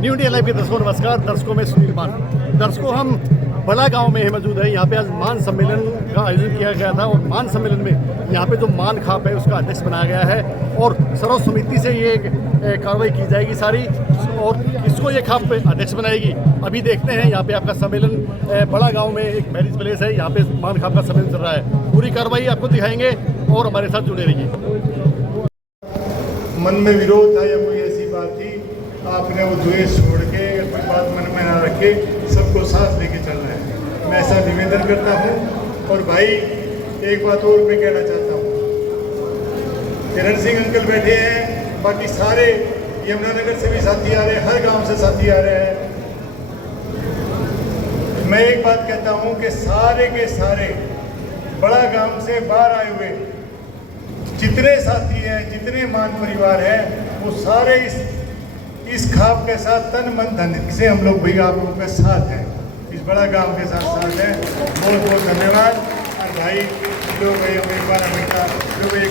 New India live के दर्शकों नमस्कार। दर्शकों में सुनील मान। दर्शकों, हम बड़ा गांव में ही मौजूद है। यहाँ पे आज मान सम्मेलन का आयोजन किया गया था और मान सम्मेलन में यहाँ पे जो मान खाप है उसका अध्यक्ष बनाया गया है और सर्वसम्मति से ये कार्रवाई की जाएगी सारी, और इसको ये खाप अध्यक्ष बनाएगी। अभी देखते हैं यहाँ पे आपका सम्मेलन बड़ा गाँव में एक मैरिज प्लेस है, यहाँ पे मान खाप का सम्मेलन चल रहा है। पूरी कार्रवाई आपको दिखाएंगे और हमारे साथ जुड़े रहिए। मन में विरोध था या कोई ऐसी बात थी, आपने वो द्वेष छोड़ के कोई बात मन में ना रखे सबको साथ लेके चल रहे हैं। मैं ऐसा निवेदन करता हूँ। और भाई एक बात और मैं कहना चाहता हूँ, किरण सिंह अंकल बैठे हैं, बाकी सारे यमुनानगर से भी साथी आ रहे हैं, हर गांव से साथी आ रहे हैं। मैं एक बात कहता हूँ कि सारे के सारे बड़ा गांव से बाहर आए हुए जितने साथी हैं, जितने मान परिवार हैं, वो सारे इस खाप के साथ तन मन धन से हम लोग भी आप लोगों के साथ हैं, इस बड़ा गांव के साथ हैं। बहुत बहुत धन्यवाद। और भाई जो भाई एक बार हमेशा जो भाई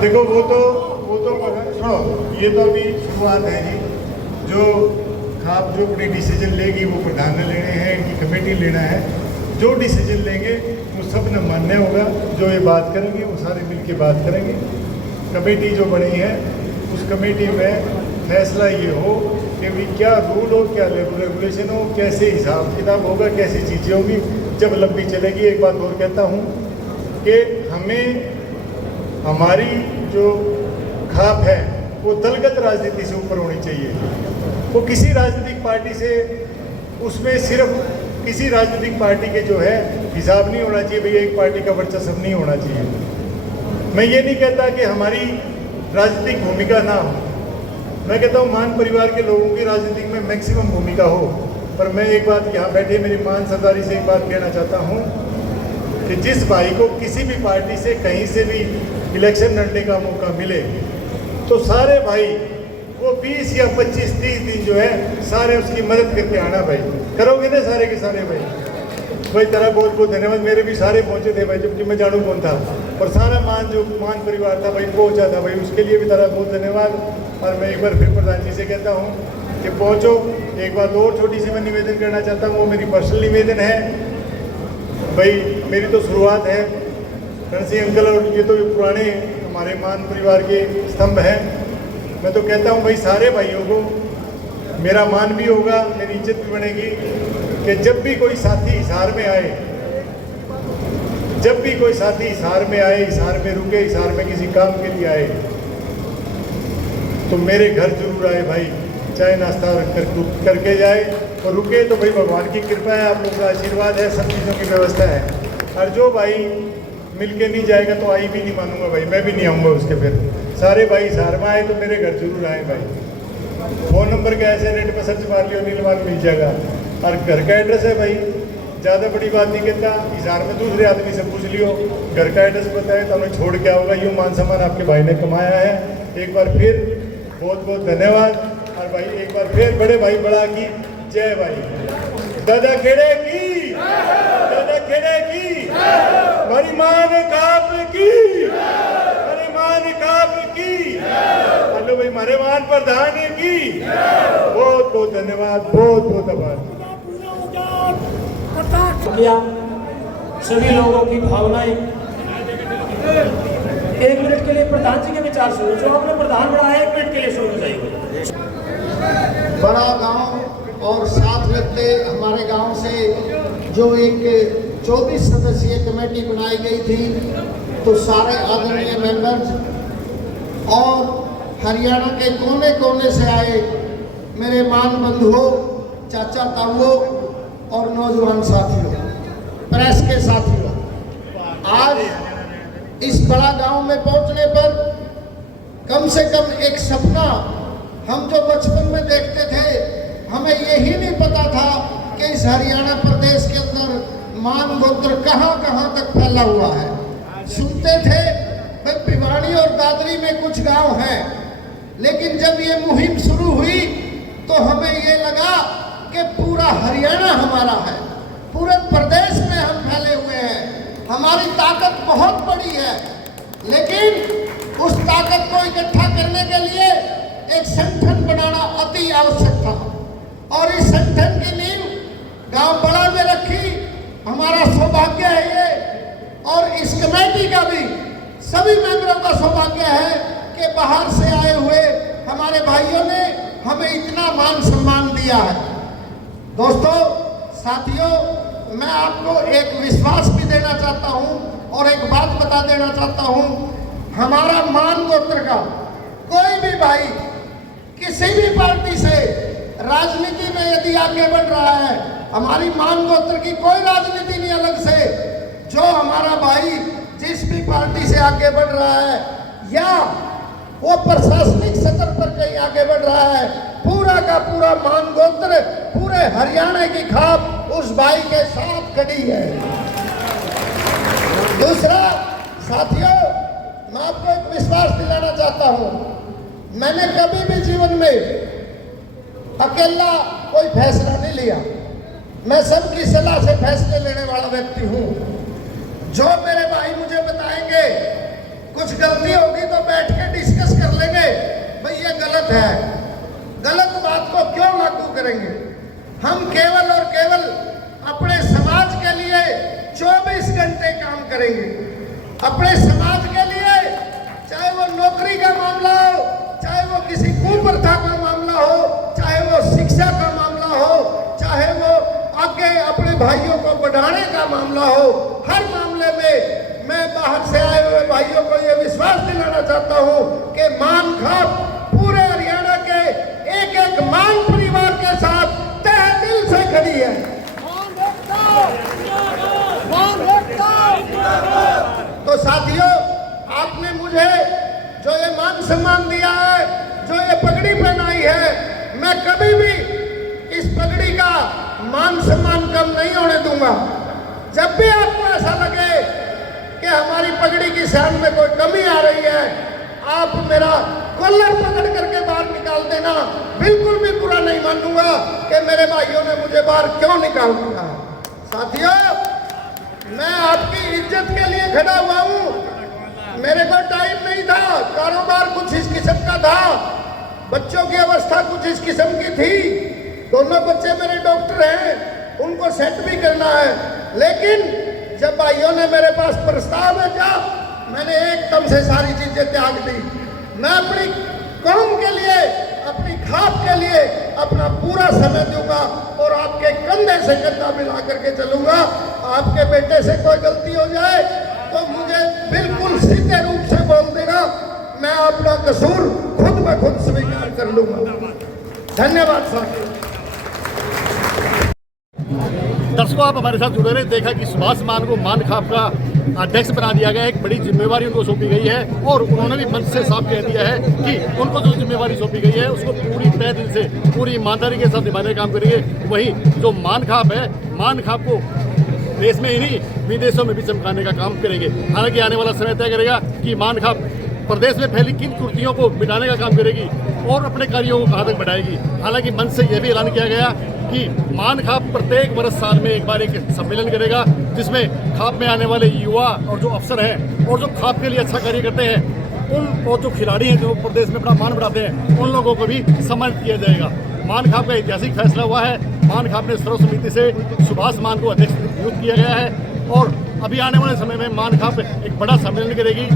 देखो वो तो सुनो, ये तो अभी शुरुआत है जी। जो खाप जो अपनी डिसीजन लेगी वो प्रधान ने लेने हैं, इनकी कमेटी लेना है। जो डिसीजन लेंगे वो सब ने मान्य होगा। जो ये बात करेंगे वो सारे मिल के बात करेंगे। कमेटी जो बनी है उस कमेटी में फैसला ये हो कि भी क्या रूल हो, क्या रेगुलेशन हो, कैसे हिसाब किताब होगा, कैसी चीज़ें होगी जब लंबी चलेगी। एक बात और कहता हूँ कि हमें हमारी जो खाप है वो दलगत राजनीति से ऊपर होनी चाहिए। वो किसी राजनीतिक पार्टी से, उसमें सिर्फ किसी राजनीतिक पार्टी के जो है हिसाब नहीं होना चाहिए, भैया एक पार्टी का वर्चस्व नहीं होना चाहिए। मैं ये नहीं कहता कि हमारी राजनीतिक भूमिका ना हो, मैं कहता हूँ मान परिवार के लोगों की राजनीतिक में मैक्सिमम भूमिका हो। पर मैं एक बात यहाँ बैठे मेरी मान सरदारी से एक बात कहना चाहता हूँ कि जिस भाई को किसी भी पार्टी से कहीं से भी इलेक्शन लड़ने का मौका मिले तो सारे भाई वो 20 या 25-30 दिन जो है सारे उसकी मदद करके आना। भाई करोगे ना सारे के सारे भाई? भाई तेरा बहुत बहुत धन्यवाद। मेरे भी सारे पहुंचे थे भाई, जबकि मैं जानू कौन था, और सारा मान परिवार था भाई, पहुंचा था भाई, उसके लिए भी तेरा बहुत धन्यवाद। और मैं एक बार फिर प्रधान जी से कहता हूँ कि पहुँचो। एक बात और छोटी सी मैं निवेदन करना चाहता हूँ, वो मेरी पर्सनल निवेदन है। भाई मेरी तो शुरुआत है, किरण सिंह अंकल और ये तो पुराने हमारे मान परिवार के स्तंभ हैं। मैं तो कहता हूँ भाई सारे भाइयों को मेरा मान भी होगा, मेरी इज्जत भी बनेगी कि जब भी कोई साथी हिसार में आए, जब भी कोई साथी हिसार में आए, हिसार में रुके, हिसार में किसी काम के लिए आए तो मेरे घर जरूर आए भाई, चाहे नाश्ता करके जाए, और रुके तो भाई भगवान की कृपा है, आप लोगों का आशीर्वाद है, सब चीज़ों की व्यवस्था है। और जो भाई मिल के नहीं जाएगा तो आई भी नहीं मानूंगा भाई, मैं भी नहीं आऊँगा उसके। फिर सारे भाई हिसार में आए तो मेरे घर जरूर आए भाई। फ़ोन नंबर का ऐसे नेट पर सर्च मार लियो, नीलवान मिल जाएगा। और घर का एड्रेस है भाई, ज़्यादा बड़ी बात नहीं कहता, हिसार में दूसरे आदमी से पूछ लियो, घर का एड्रेस बताए तो हमें छोड़ के आओगा। यूँ मान सम्मान आपके भाई ने कमाया है। एक बार फिर बहुत बहुत धन्यवाद। और भाई एक बार फिर बड़े भाई बड़ा की जय भाई। दादा खेड़े की, दादा खेड़े की, हमारी मान खाप की, हमारी मान खाप की, हेलो भाई हमारे मान प्रधान की। बहुत बहुत धन्यवाद, बहुत बहुत आभार। सभी लोगों की भावनाएं एक मिनट के लिए प्रधान जी के विचार सुनो। जो आपने प्रधान बढ़ाया 1 मिनट के लिए सुन जाइए। बड़ा गांव और साथ लगते हमारे गांव से जो एक 24 सदस्यीय कमेटी बनाई गई थी, तो सारे आदरणीय मेंबर्स और हरियाणा के कोने कोने से आए मेरे मान बंधुओं, चाचा ताऊओं और नौजवान साथियों, प्रेस के साथियों, आज इस बड़ा गांव में पहुंचने पर कम से कम एक सपना हम जो बचपन में देखते थे, हमें यही नहीं पता था कि इस हरियाणा प्रदेश के अंदर मान गोत्र कहां कहां तक फैला हुआ है। सुनते थे भाई भिवाड़ी और दादरी में कुछ गांव हैं, लेकिन जब ये मुहिम शुरू हुई तो हमें ये लगा कि पूरा हरियाणा हमारा है, पूरे प्रदेश में फैले हुए हैं, हमारी ताकत बहुत बड़ी है, लेकिन उस ताकत को इकट्ठा करने के लिए एक संगठन बनाना अति आवश्यक था। और इस संगठन की नींव गांव बड़ा में रखी, हमारा सौभाग्य है ये। और इस कमेटी का भी सभी मेंबरों का सौभाग्य है कि बाहर से आए हुए हमारे भाइयों ने हमें इतना मान सम्मान दिया है। दोस्तों, साथियों, मैं आपको एक विश्वास भी देना चाहता हूं और एक बात बता देना चाहता हूं। हमारा मान गोत्र का कोई भी भाई किसी भी पार्टी से राजनीति में यदि आगे बढ़ रहा है, हमारी मान गोत्र की कोई राजनीति नहीं अलग से, जो हमारा भाई जिस भी पार्टी से आगे बढ़ रहा है या वो प्रशासनिक स्तर पर कहीं आगे बढ़ रहा है, पूरा का पूरा मान गोत्र पूरे हरियाणा की खाप उस भाई के साथ खड़ी है। दूसरा, साथियों, मैं आपको एक विश्वास दिलाना चाहता हूं, मैंने कभी भी जीवन में अकेला कोई फैसला नहीं लिया। मैं सबकी सलाह से फैसले लेने वाला व्यक्ति हूं। जो मेरे भाई मुझे बताएंगे, कुछ गलती होगी तो बैठ के डिस्कस कर लेंगे, भाई ये गलत है, गलत बात को क्यों लागू करेंगे। हम केवल और केवल अपने समाज के लिए 24 घंटे काम करेंगे, अपने समाज के लिए, चाहे वो नौकरी का मामला हो, चाहे वो किसी कुप्रथा का मामला हो, चाहे वो शिक्षा का मामला हो, चाहे वो आगे अपने भाइयों को बढ़ाने का मामला हो, हर मामले में मैं बाहर से आए हुए भाइयों को यह विश्वास दिलाना चाहता हूं कि मान खाप पूरे हरियाणा के एक एक मान परिवार के साथ तहे दिल से खड़ी है। तो साथियों, आपने मुझे जो ये मान सम्मान दिया है, जो ये पगड़ी पहनाई है, मैं कभी भी इस पगड़ी का मान सम्मान कम नहीं होने दूंगा। जब भी आपको ऐसा लगे कि हमारी पगड़ी की शान में कोई कमी आ रही है, आप मेरा कॉलर पकड़ करके बाहर निकाल देना, बिल्कुल भी बुरा नहीं मानूंगा कि मेरे भाइयों ने मुझे बाहर क्यों निकाल दिया। साथियों, मैं आपकी इज्जत के लिए खड़ा हुआ हूं। मेरे को टाइम नहीं था, कारोबार कुछ इस किस्म का था, बच्चों की अवस्था कुछ इस किस्म की थी, दोनों बच्चे मेरे डॉक्टर हैं, उनको सेट भी करना है। लेकिन जब भाइयों ने मेरे पास प्रस्ताव भेजा, मैंने एकदम से सारी चीजें त्याग दी। मैं अपनी कौम के लिए, अपनी खाप के लिए अपना पूरा समय दूंगा और आपके कंधे से कंधा मिला करके चलूंगा। आपके बेटे से कोई गलती हो जाए तो मुझे बिल्कुल सीधे रूप से बोल देना, मैं अपना कसूर खुद ब खुद स्वीकार कर लूंगा। धन्यवाद साथियों। दर्शकों, आप हमारे साथ जुड़े रहे। देखा कि सुभाष मान को मान खाप का अध्यक्ष बना दिया गया है, एक बड़ी जिम्मेवारी उनको सौंपी गई है और उन्होंने भी मंच से साफ कह दिया है कि उनको जो जिम्मेवारी सौंपी गई है उसको पूरी तय दिल से, पूरी ईमानदारी के साथ निभाने का काम करेंगे। वहीं जो मान खाप है, मान खाप को देश में ही नहीं विदेशों में भी चमकाने का काम करेंगे। हालांकि आने वाला समय तय करेगा कि मान खाप प्रदेश में फैली किन कुर्तियों को मिटाने का काम करेगी और अपने कार्यों को कहाँ तक बढ़ाएगी। हालांकि मंच से यह भी ऐलान किया गया कि मान खाप प्रत्येक वर्ष साल में एक बार एक सम्मेलन करेगा, जिसमें खाप में आने वाले युवा और जो अफसर हैं और जो खाप के लिए अच्छा कार्य करते हैं, उन और जो खिलाड़ी हैं जो प्रदेश में अपना मान बढ़ाते हैं, उन लोगों को भी सम्मानित किया जाएगा। मान खाप का ऐतिहासिक फैसला हुआ है। मान खाप ने सर्वसम्मति से सुभाष मान को अध्यक्ष नियुक्त किया गया है और अभी आने वाले समय में मान खाप एक बड़ा सम्मेलन करेगी।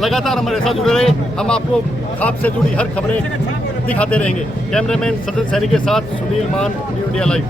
लगातार हमारे साथ जुड़े रहे, हम आपको खाप से जुड़ी हर खबरें दिखाते रहेंगे। कैमरामैन सजन सैनी के साथ सुनील मान, न्यू इंडिया लाइव।